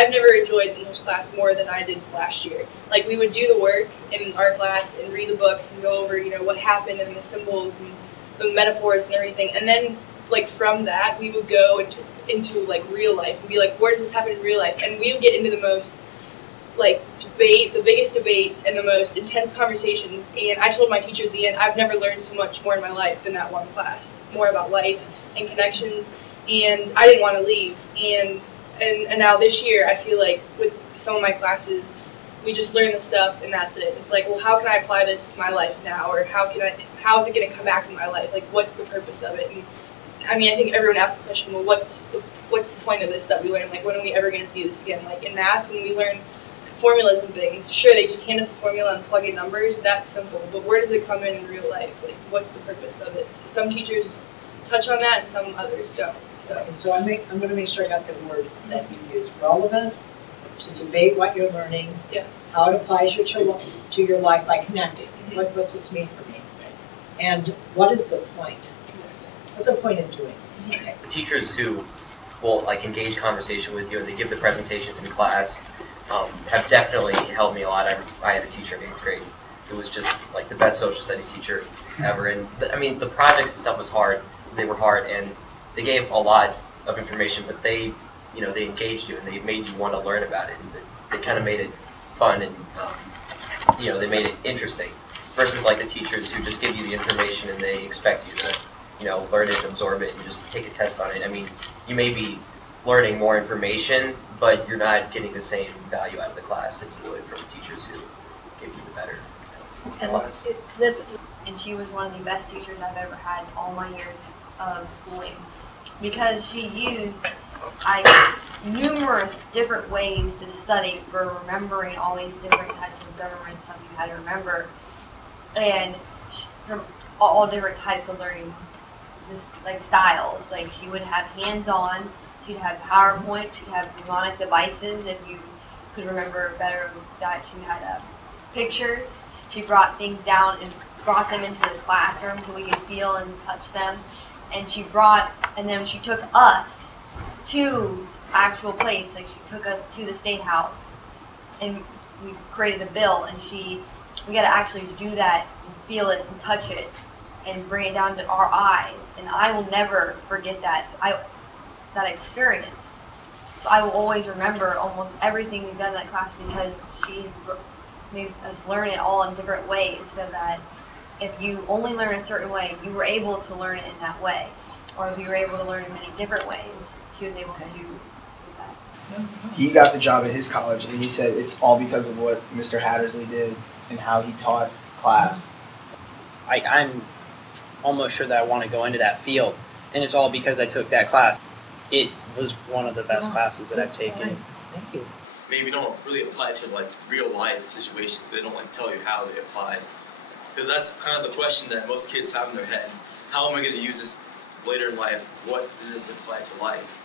I've never enjoyed English class more than I did last year. Like, we would do the work in our class and read the books and go over, what happened and the symbols and the metaphors and everything. And then, like, from that, we would go into like, real life and be like, where does this happen in real life? And we would get into the most, like, the biggest debates and the most intense conversations. And I told my teacher at the end, I've never learned so much more in my life than that one class, more about life and connections. And I didn't want to leave. And now this year, I feel like with some of my classes, we just learn the stuff and that's it. It's like, well, how can I apply this to my life now? Or how is it going to come back in my life? Like, what's the purpose of it? And I mean, I think everyone asks the question, well, what's the point of this that we learn? Like, when are we ever going to see this again? Like, in math, when we learn formulas and things, sure, they just hand us the formula and plug in numbers. That's simple. But where does it come in real life? Like, what's the purpose of it? So some teachers touch on that and some others don't. So I'm going to make sure I got the words that you use. Relevant, to debate what you're learning, how it applies to your life by connecting. What's this mean for me? And what is the point? What's the point in doing this? Okay. Teachers who will engage conversation with you and they give the presentations in class have definitely helped me a lot. I had a teacher in 8th grade who was just like the best social studies teacher ever. And the projects and stuff was hard. They were hard, and they gave a lot of information, but they engaged you and they made you want to learn about it. And they kind of made it fun and they made it interesting. Versus like the teachers who just give you the information and they expect you to learn it, absorb it, and just take a test on it. I mean, you may be learning more information, but you're not getting the same value out of the class that you would from teachers who give you the better class. And she was one of the best teachers I've ever had in all my years of schooling, because she used numerous different ways to study for remembering all these different types of government stuff you had to remember, and from all different types of learning styles. Like, she would have hands-on, she'd have PowerPoint, she'd have mnemonic devices if you could remember better that. She had pictures. She brought things down and brought them into the classroom so we could feel and touch them. And then she took us to actual place. Like, she took us to the State House and we created a bill, and we got to actually do that and feel it and touch it and bring it down to our eyes. And I will never forget that. That experience. So I will always remember almost everything we've done in that class, because she's made us learn it all in different ways, so that if you only learn a certain way, you were able to learn it in that way. Or if you were able to learn in many different ways, she was able to do that. He got the job at his college, and he said it's all because of what Mr. Hattersley did and how he taught class. I'm almost sure that I want to go into that field, and it's all because I took that class. It was one of the best classes that I've taken. Thank you. Maybe don't really apply to real life situations. They don't tell you how they apply, because that's kind of the question that most kids have in their head. How am I going to use this later in life? What does it apply to life?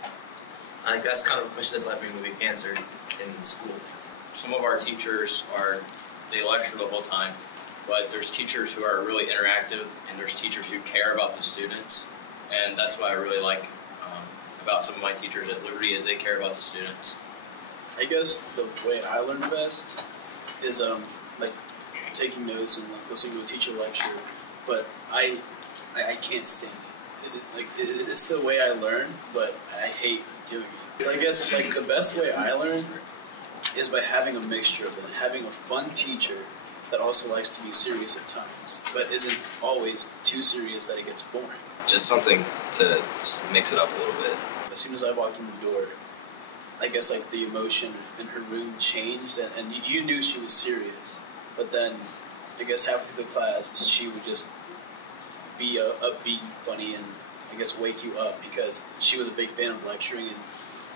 I think that's kind of a question that's not being really answered in school. Some of our teachers they lecture the whole time, but there's teachers who are really interactive, and there's teachers who care about the students, and that's what I really like about some of my teachers at Liberty, is they care about the students. I guess the way I learn best is taking notes and listening to a teacher lecture, but I can't stand it. It's the way I learn, but I hate doing it. So I guess the best way I learn is by having a mixture of it, having a fun teacher that also likes to be serious at times, but isn't always too serious that it gets boring. Just something to mix it up a little bit. As soon as I walked in the door, I guess the emotion in her room changed, and you knew she was serious. But then, I guess halfway through the class, she would just be upbeat and funny, and I guess wake you up, because she was a big fan of lecturing and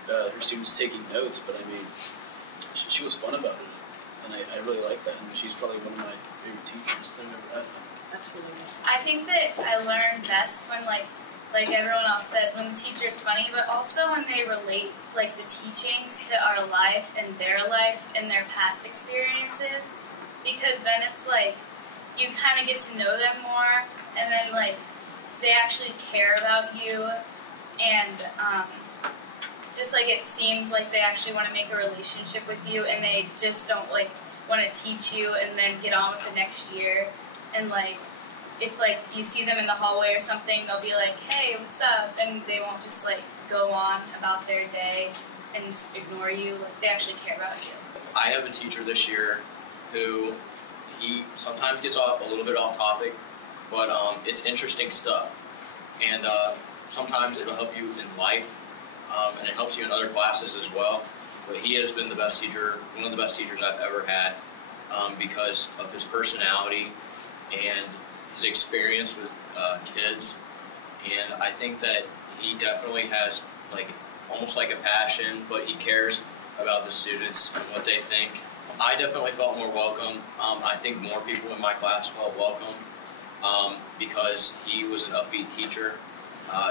her students taking notes. But I mean, she was fun about it, and I really like that. And she's probably one of my favorite teachers that I've ever had. That's really nice. I think that I learn best when like everyone else said, when the teacher's funny, but also when they relate the teachings to our life and their past experiences, because then it's you kind of get to know them more, and then they actually care about you, and just like it seems like they actually want to make a relationship with you, and they just don't like want to teach you and then get on with the next year. And like if like you see them in the hallway or something, they'll be like, hey, what's up? And they won't just like go on about their day and just ignore you. Like they actually care about you. I have a teacher this year who he sometimes gets off a little bit off topic, but it's interesting stuff. And sometimes it'll help you in life, and it helps you in other classes as well. But he has been the best teacher, one of the best teachers I've ever had, because of his personality and his experience with kids. And I think that he definitely has like almost like a passion, but he cares about the students and what they think. I definitely felt more welcome. I think more people in my class felt welcome because he was an upbeat teacher.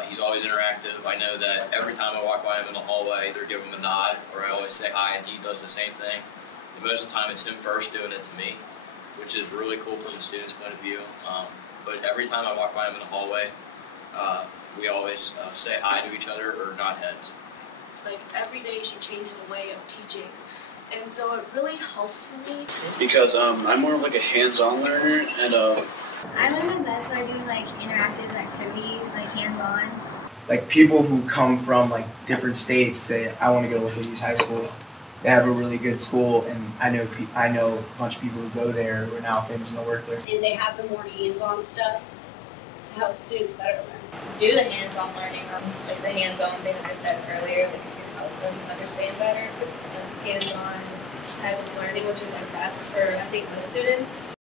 He's always interactive. I know that every time I walk by him in the hallway, I either give him a nod or I always say hi, and he does the same thing. And most of the time, it's him first doing it to me, which is really cool from the student's point of view. But every time I walk by him in the hallway, we always say hi to each other or nod heads. Like every day she changes the way of teaching, and so it really helps for me. Because I'm more of like a hands-on learner, and I learn the best by doing like interactive activities, like hands-on. Like people who come from like different states say, I want to go to Laclede High School. They have a really good school, and I know a bunch of people who go there who are now famous in the work there. And they have the more hands-on stuff to help students better learn. Do the hands-on learning, like the hands-on thing like I said earlier, like it can help them understand better. But hands-on type of learning, which is like best for I think most students.